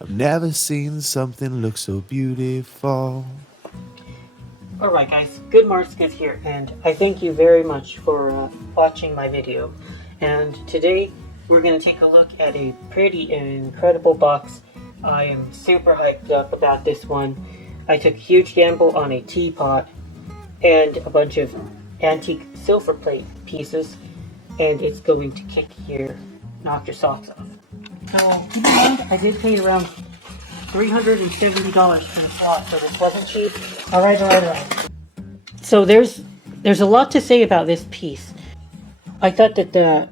I've never seen something look so beautiful. Alright guys, Good Marscus here, and I thank you very much for watching my video. And today we're going to take a look at a pretty and incredible box. I am super hyped up about this one. I took a huge gamble on a teapot and a bunch of antique silver plate pieces, and it's going to kick your knock your socks off. So keep in mind, I did pay around $370 for the slot, so this wasn't cheap. Alright. So there's a lot to say about this piece. I thought that the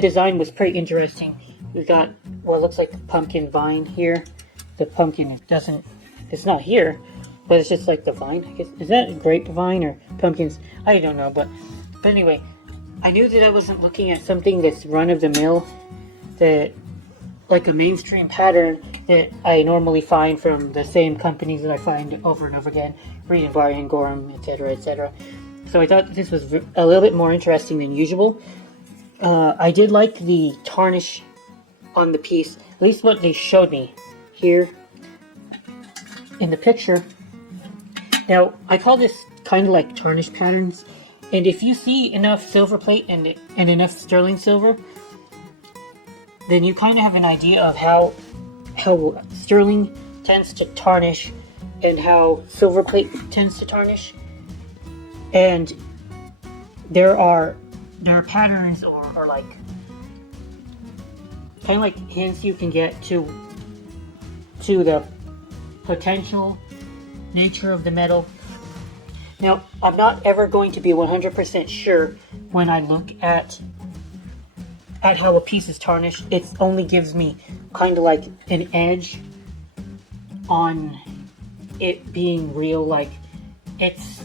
design was pretty interesting. We got what looks like a pumpkin vine here. The pumpkin it's not here, but it's just like the vine. I guess, is that a grapevine or pumpkins? I don't know, but anyway, I knew that I wasn't looking at something that's run-of-the-mill, that like a mainstream pattern that I normally find from the same companies that I find over and over again, Meriden Britannia, Gorham, etc., etc. So I thought this was a little bit more interesting than usual. I did like the tarnish on the piece, at least what they showed me here in the picture. Now, I call this kind of like tarnish patterns, and if you see enough silver plate and enough sterling silver, then you kind of have an idea of how sterling tends to tarnish and how silver plate tends to tarnish. And there are patterns or like kind of like hints you can get to the potential nature of the metal. Now, I'm not ever going to be 100% sure when I look at how a piece is tarnished. It only gives me kind of like an edge on it being real. Like it's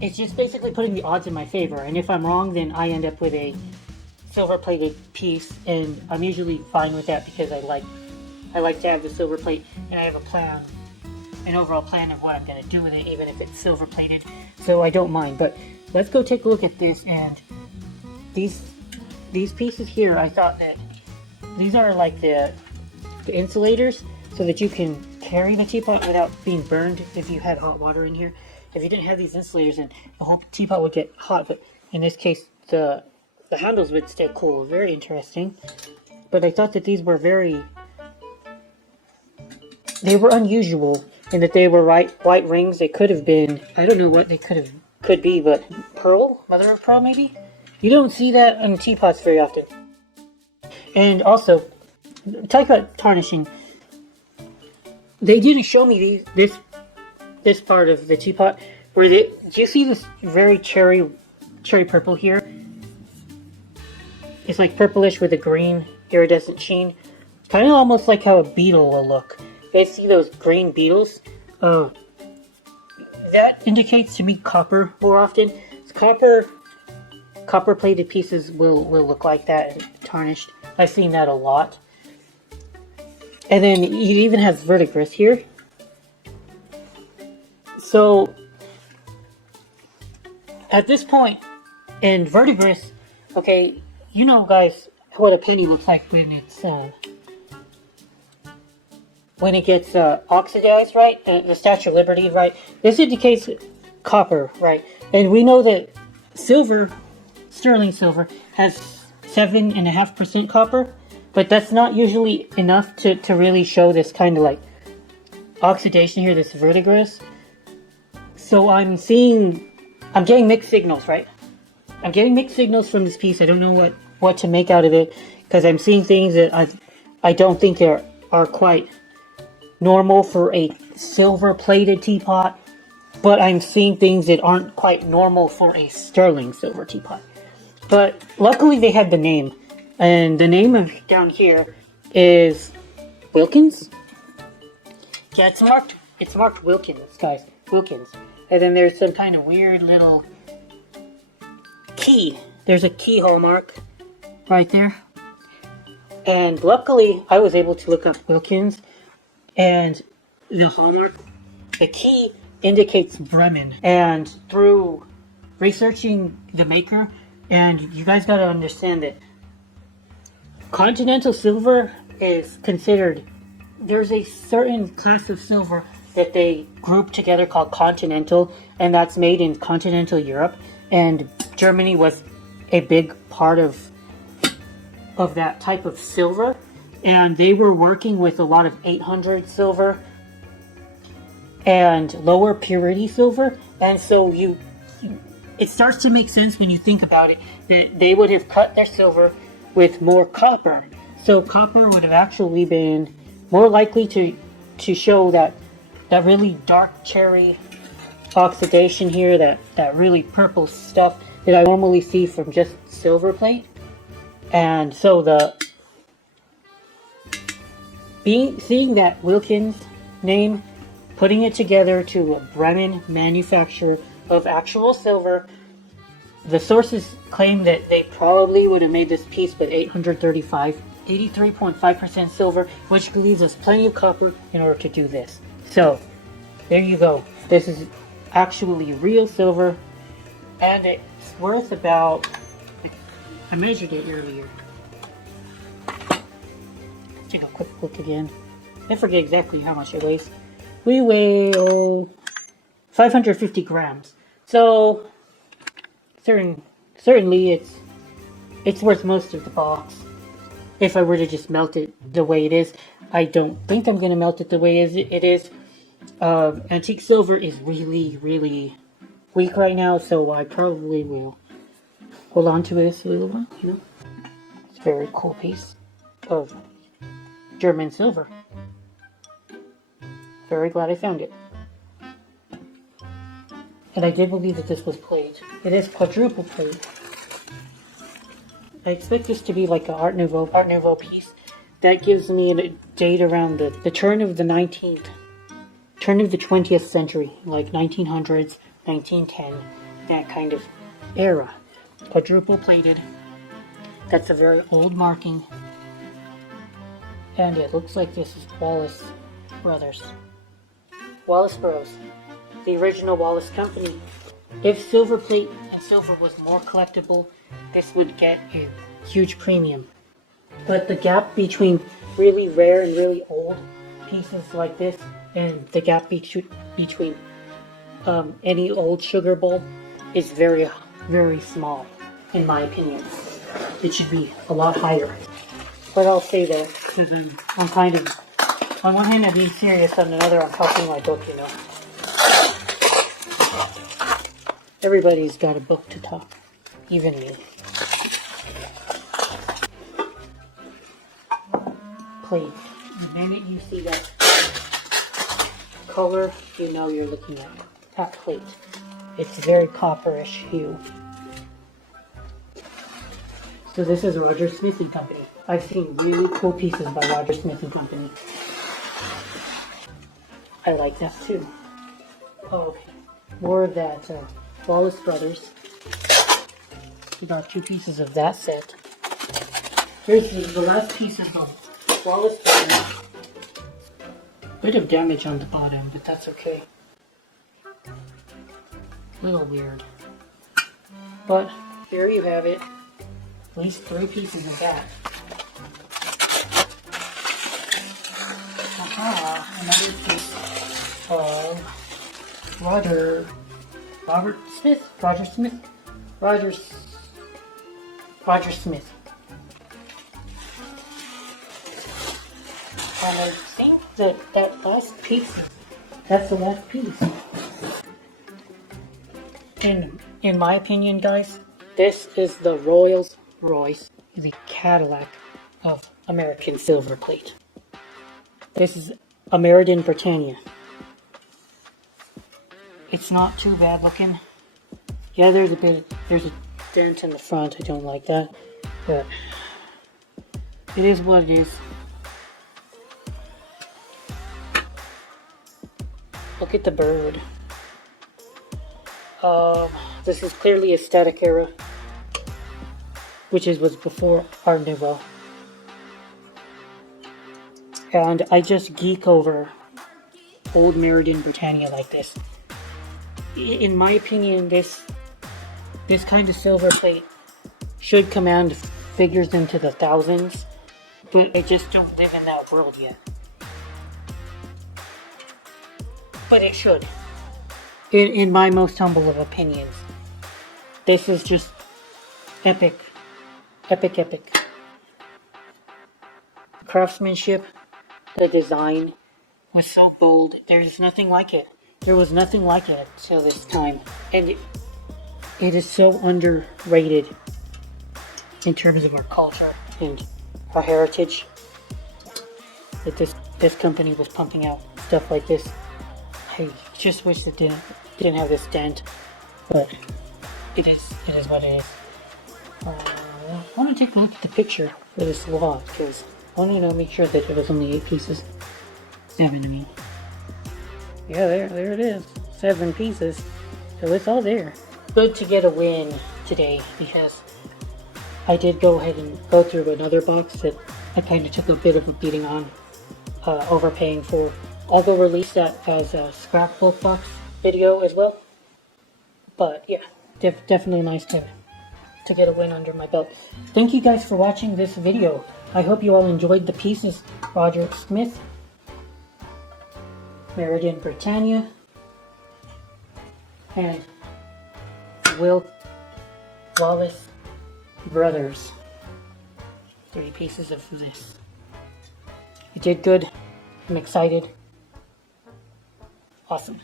just basically putting the odds in my favor, and if I'm wrong, then I end up with a silver plated piece, and I'm usually fine with that because I like to have the silver plate, and I have an overall plan of what I'm going to do with it, even if it's silver plated, so I don't mind. But let's go take a look at this. And these pieces here, I thought that these are like the insulators, so that you can carry the teapot without being burned if you had hot water in here. If you didn't have these insulators, then the whole teapot would get hot, but in this case, the handles would stay cool. Very interesting. But I thought that these were they were unusual in that they were white rings. They could have been, I don't know what they could be, but pearl? Mother of pearl, maybe? You don't see that on teapots very often. And also, talk about tarnishing. They didn't show me this part of the teapot. Do you see this very cherry purple here? It's like purplish with a green iridescent sheen. Kind of almost like how a beetle will look. You guys see those green beetles? That indicates to me copper more often. Copper plated pieces will look like that, tarnished. I've seen that a lot. And then it even has verdigris here. So at this point in verdigris, okay, you know guys what a penny looks like when it gets oxidized, right? The Statue of Liberty, right? This indicates copper, right? And we know that sterling silver, has 7.5% copper, but that's not usually enough to really show this kind of like oxidation here, this verdigris. So I'm getting mixed signals, right? I'm getting mixed signals from this piece. I don't know what to make out of it, because I'm seeing things that I don't think are quite normal for a silver-plated teapot, but I'm seeing things that aren't quite normal for a sterling silver teapot. But luckily they had the name, and the name down here is Wilkins. Yeah, it's marked Wilkins, guys. Wilkins. And then there's some kind of weird little key. There's a keyhole mark right there. And luckily, I was able to look up Wilkins, and the hallmark, the key indicates Bremen. And through researching the maker, and you guys gotta understand that continental silver is considered, there's a certain class of silver that they group together called Continental, and that's made in continental Europe, and Germany was a big part of that type of silver, and they were working with a lot of 800 silver and lower purity silver, and so it starts to make sense when you think about it that they would have cut their silver with more copper. So copper would have actually been more likely to show that really dark cherry oxidation here, that really purple stuff that I normally see from just silver plate. And so seeing that Wilkins name, putting it together to a Bremen manufacturer of actual silver, the sources claim that they probably would have made this piece with 83.5% silver, which leaves us plenty of copper in order to do this. So, there you go. This is actually real silver, and it's worth about, I measured it earlier. Take a quick look again. I forget exactly how much it weighs. We weigh 550 grams. So, certainly it's worth most of the box. If I were to just melt it the way it is, I don't think I'm going to melt it the way it is. Antique silver is really, really weak right now, so I probably will hold on to this a little while, you know. It's a very cool piece of German silver. Very glad I found it. And I did believe that this was plate. It is quadruple plate. I expect this to be like an Art Nouveau piece. That gives me a date around the turn of the 20th century, like 1900s, 1910, that kind of era. Quadruple plated. That's a very old marking. And it looks like this is Wallace Brothers. Wallace Bros. The original Wallace company. If silver plate and silver was more collectible, this would get a huge premium. But the gap between really rare and really old pieces like this and the gap between any old sugar bowl is very, very small, in my opinion. It should be a lot higher. But I'll say that because I'm kind of, on one hand I'm being serious, on another I'm talking my book, you know. Everybody's got a book to talk, even me. Plate. The minute you see that color, you know you're looking at that plate. It's very copperish hue. So this is Roger Smith & Company. I've seen really cool pieces by Roger Smith & Company. I like that too. Oh, okay. More of that Wallace Brothers. We got 2 pieces of that set. Here's the last piece of the Wallace Brothers. Bit of damage on the bottom, but that's okay. A little weird. But here you have it. At least 3 pieces of that. Aha, another piece of Roger Smith. And I think that last piece, that's the last piece. In my opinion, guys, this is the Rolls-Royce, the Cadillac of American silver plate. This is a Meriden Britannia. It's not too bad looking. Yeah, there's a dent in the front. I don't like that, but it is what it is. Look at the bird. This is clearly a static era, which was before Art Nouveau. And I just geek over old Meriden Britannia like this. In my opinion, this kind of silver plate should command figures into the thousands. but I just don't live in that world yet. But it should. In my most humble of opinions. This is just epic. Epic, epic. Craftsmanship, the design was so bold. There's nothing like it. There was nothing like it till this time. And it is so underrated in terms of our culture and our heritage. That this company was pumping out stuff like this. I just wish it didn't have this dent, but it is what it is. I want to take a look at the picture for this lot because I want to make sure that it was only 8 pieces. 7, I mean. Yeah, there it is. 7 pieces. So it's all there. Good to get a win today because I did go ahead and go through another box that I kind of took a bit of a beating on, overpaying for. I'll go release that as a scrapbook box video as well. But yeah, definitely nice to get a win under my belt. Thank you guys for watching this video. I hope you all enjoyed the pieces. Roger Smith, Meriden Britannia, and Wallace Brothers. 3 pieces of this. You did good. I'm excited. Awesome.